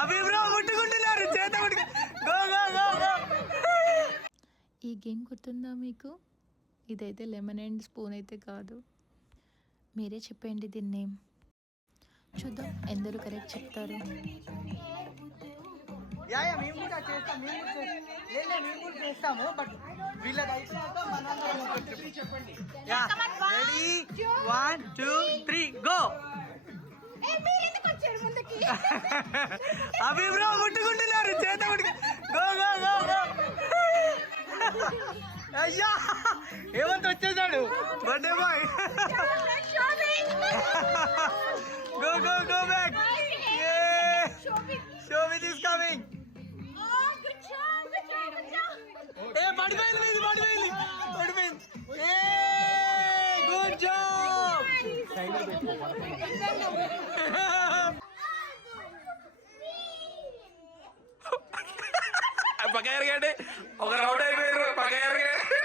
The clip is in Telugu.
అభి బ్రో ముట్టుకుంటున్నారు చేత గో గో గో గో. ఈ గేమ్ గుర్తుందా మీకు? ఇదైతే లెమన్ అండ్ స్పూన్ అయితే కాదు. మీరే చెప్పండి దీని నేమ్. చూద్దాం ఎందరూ కరెక్ట్ చెప్తారు. మేము కూడా చేస్తాము బట్ వీళ్ళది అయిపోయాక చెప్పండి. Ready 1 2 3 go. అభి బ్రో ముట్టుకుంటున్నారు చేత గో గో గో గో. అయ్యా ఏమంత వచ్చేసాడు birthday boy. Go go go back. Shobit is coming. ఏ పడిపోయింది ఏ గుడ్ జాబ్. పక్క ఎరగండి ఒక రౌండ్ అయిపోయారు పక్క ఎరగండి.